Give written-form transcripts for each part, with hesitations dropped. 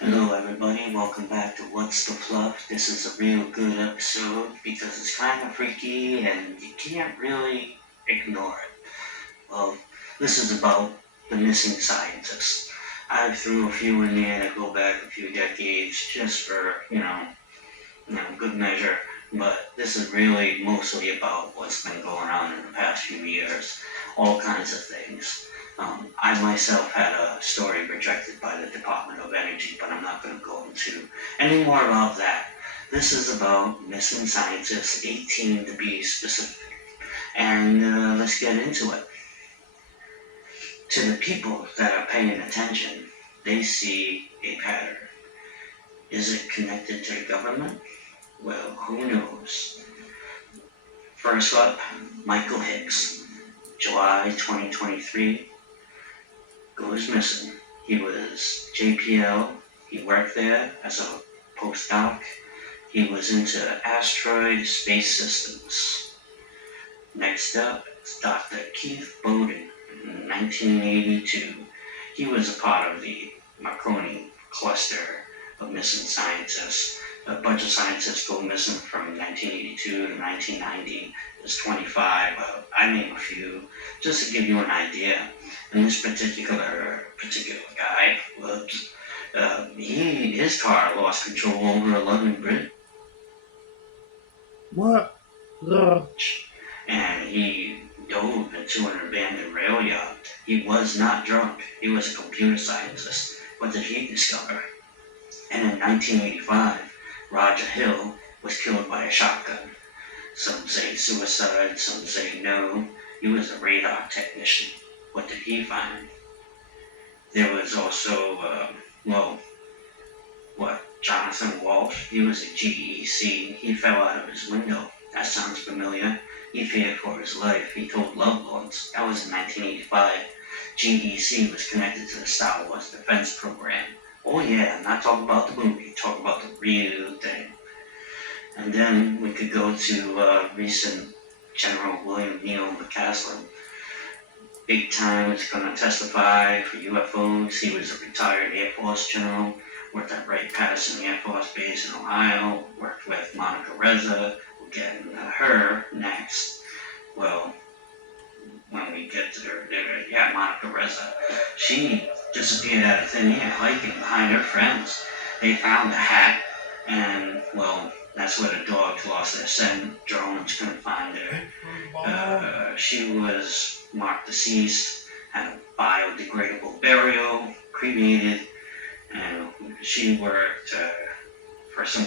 Hello everybody, welcome back to What's the Fluff. This is a real good episode because it's kind of freaky and you can't really ignore it. Well, this is about the missing scientists. I threw a few in there that go back a few decades just for, good measure, but this is really mostly about what's been going on in the past few years, all kinds of things. I myself had a story rejected by the Department of Energy, but I'm not going to go into any more about that. This is about missing scientists, 18 to be specific, and let's get into it. To the people that are paying attention, they see a pattern. Is it connected to the government? Well, who knows? First up, Michael Hicks, July 2023, goes missing. He was JPL, he worked there as a postdoc. He was into asteroid space systems. Next up is Dr. Keith Bowden in 1982. He was a part of the Marconi cluster of missing scientists. A bunch of scientists go missing from 1982 to 1990. There's 25. I name a few just to give you an idea. And this particular guy was his car lost control over a London bridge. What? Ugh. And he dove into an abandoned rail yard. He was not drunk. He was a computer scientist. What did he discover? And in 1985, Roger Hill was killed by a shotgun. Some say suicide, some say no. He was a radar technician. What did he find? There was also, Jonathan Walsh. He was a GEC. He fell out of his window. That sounds familiar. He feared for his life. He told loved ones. That was in 1985. GEC was connected to the Star Wars defense program. Oh yeah, I'm not talking about the movie, talk about the real thing. And then we could go to recent General William Neal McCaslin. Big time is going to testify for UFOs. He was a retired Air Force general, worked at Wright-Patterson Air Force Base in Ohio, worked with Monica Reza. We'll get into her next. Well, when we get to her, Monica Reza. She disappeared out of thin air, hiking behind her friends. They found a hat, and that's where the dogs lost their scent. Drones couldn't find her. She was marked deceased, had a biodegradable burial, cremated, and she worked for some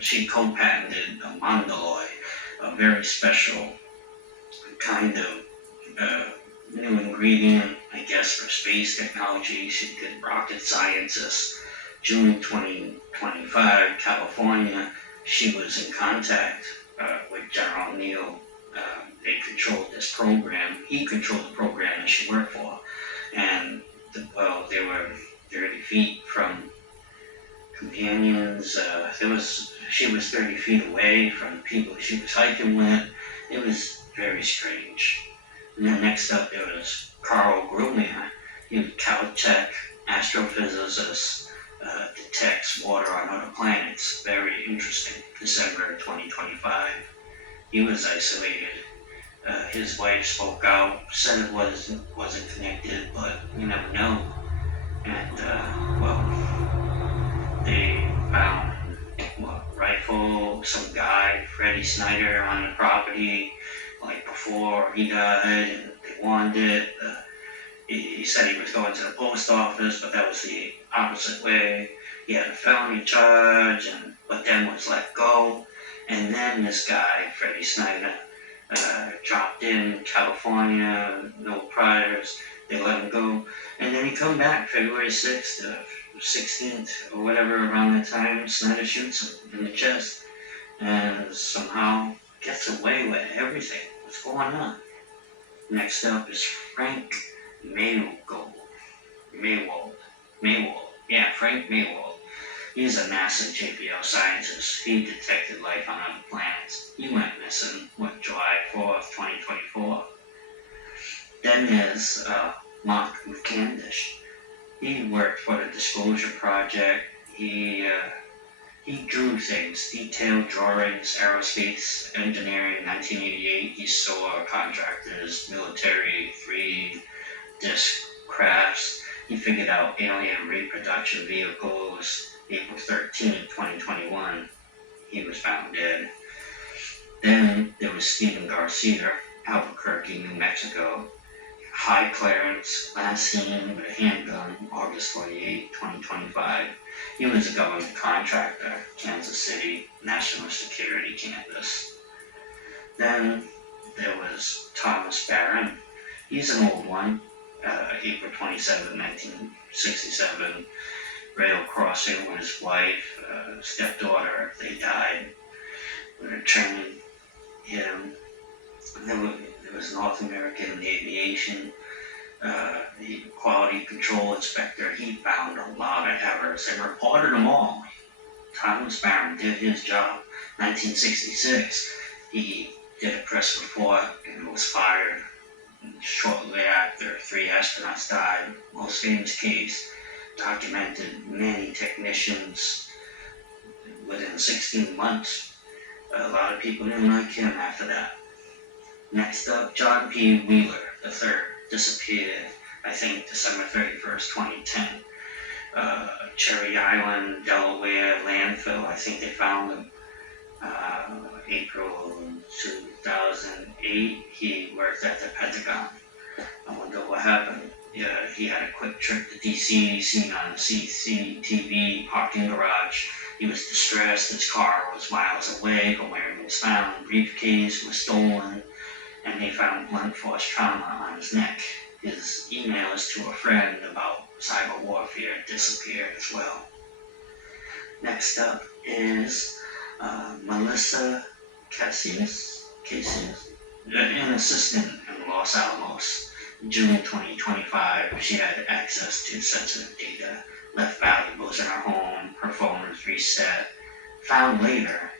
she co-patented a Mondaloy, a very special kind of new ingredient, I guess, for space technology. She did rocket scientists. June 2025, California, she was in contact with General Neal. They controlled this program. He controlled the program that she worked for. And, they were 30 feet from companions. She was 30 feet away from the people she was hiking with. It was very strange. And then next up there was Carl Grumier. He was Caltech astrophysicist, detects water on other planets. Very interesting. December 2025. He was isolated. His wife spoke out, said it wasn't connected, but you never know. And they found rifle, some guy, Freddie Snyder, on the property, like before he died, and they wanted it. He said he was going to the post office, but that was the opposite way. He had a felony charge, but then was let go. And then this guy, Freddie Snyder, dropped in California, no priors. They let him go, and then he come back February 6th, 16th, or whatever around that time. Snyder shoots him in the chest, and somehow gets away with everything. What's going on? Next up is Frank Maywald. Frank Maywald. He's a NASA JPL scientist. He detected life on other planets. He went missing, July 4th, 2024. Then there's Mark McCandish. He worked for the Disclosure Project. he drew things, detailed drawings, aerospace engineering. 1988, he saw contractors, military, 3D crafts. He figured out alien reproduction vehicles. April 13th, 2021, he was found dead. Then there was Stephen Garcia, Albuquerque, New Mexico. High clearance, last seen with a handgun, August 28, 2025. He was a government contractor, Kansas City National Security Campus. Then there was Thomas Barron. He's an old one. April 27, 1967. Rail crossing with his wife, stepdaughter. They died. We were training him. There was North American Aviation, the quality control inspector. He found a lot of errors and reported them all. Thomas Barron did his job. 1966, he did a press report and was fired. Shortly after, 3 astronauts died. Most famous case, documented many technicians within 16 months. A lot of people didn't like him after that. Next up, John P. Wheeler III disappeared, I think, December 31st, 2010. Cherry Island, Delaware landfill, I think they found him. April 2008, he worked at the Pentagon. I wonder what happened. Yeah, he had a quick trip to DC, seen on the CCTV parking garage. He was distressed, his car was miles away from where it was found, briefcase was stolen, and they found blunt force trauma on his neck. His emails to a friend about cyber warfare disappeared as well. Next up is Melissa Cassius, an assistant in Los Alamos. June 2025, she had access to sensitive data, left valuables in her home, her phone was reset, found later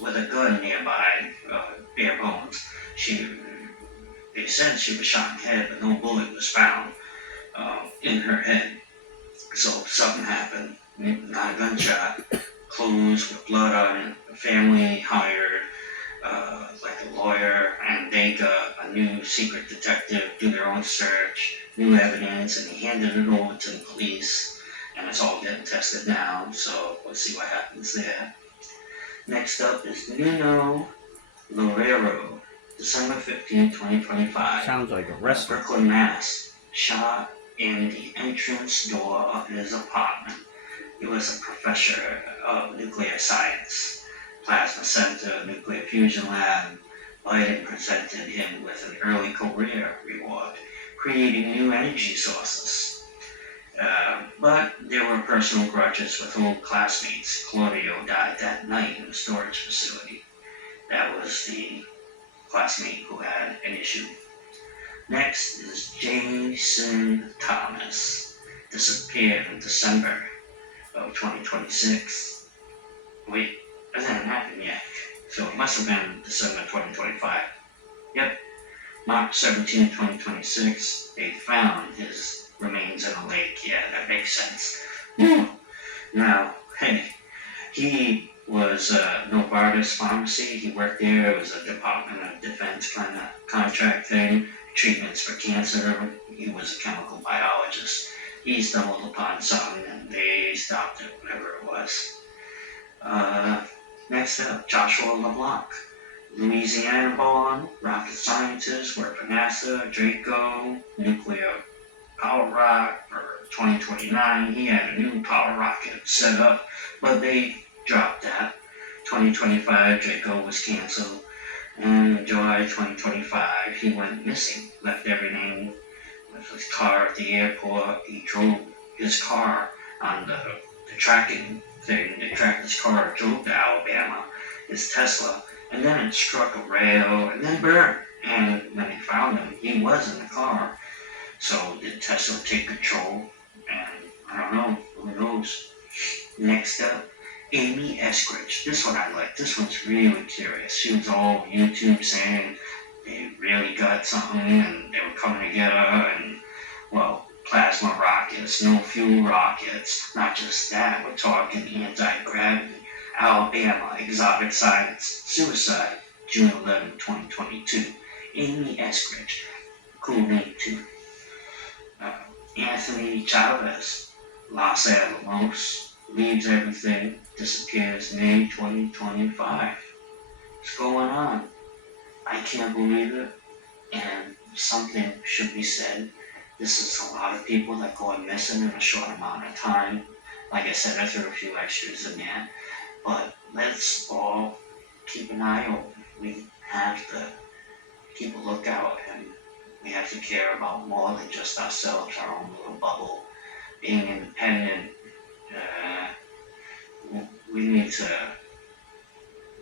with a gun nearby, bare bones. They said she was shot in the head, but no bullet was found in her head. So something happened, not a gunshot. Clothes with blood on it. The family hired like a lawyer, and they got a new secret detective, do their own search, new evidence, and he handed it over to the police. And it's all getting tested now, so let's see what happens there. Next up is Nuno Loureiro, December 15, 2025. Sounds like a wrestler. Brooklyn, Mass. Shot in the entrance door of his apartment. He was a professor of nuclear science, plasma center, nuclear fusion lab. Biden presented him with an early career reward, creating new energy sources. But there were personal grudges with old classmates. Claudio died that night in a storage facility. That was the classmate who had an issue. Next is Jason Thomas. Disappeared in December of 2026. Wait, that hasn't happened yet. So it must have been December 2025. Yep. March 17, 2026, they found his remains in a lake. Yeah, that makes sense. Now, hey, he was Novartis Pharmacy. He worked there. It was a Department of Defense kind of contract thing. Treatments for cancer. He was a chemical biologist. He stumbled upon something and they stopped it, whatever it was. Next up, Joshua LeBlanc. Louisiana born, rocket scientist, worked for NASA, Draco, nuclear power rock for 2029. He had a new power rocket set up, but they dropped that. 2025, Draco was canceled. And in July 2025, he went missing, left everything with his car at the airport. He drove his car on the tracking thing. They tracked his car, drove to Alabama, his Tesla, and then it struck a rail and then burned. And when they found him, he was in the car. So did Tesla take control? And I don't know, who knows? Next up, Amy Eskridge. This one I like. This one's really curious. She was all over YouTube saying they really got something and they were coming together and, well, plasma rockets, no fuel rockets. Not just that, we're talking anti-gravity. Alabama, exotic science, suicide, June 11, 2022. Amy Eskridge, cool name too. Uh, Anthony Chavez, Los Alamos, leaves everything, disappears May 2025. What's going on? I can't believe it, and something should be said. This is a lot of people that go missing in a short amount of time. Like I said, I threw a few extras in there, but let's all keep an eye open. We have to keep a lookout, and we have to care about more than just ourselves, our own little bubble. Being independent, we need to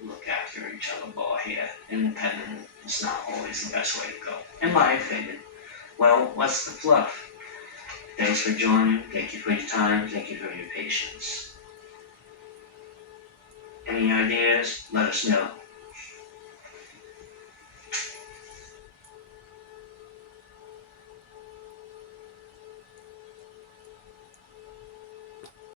look after each other more here. Independent is not always the best way to go, in my opinion. Well, what's the fluff? Thanks for joining. Thank you for your time. Thank you for your patience. Any ideas? Let us know.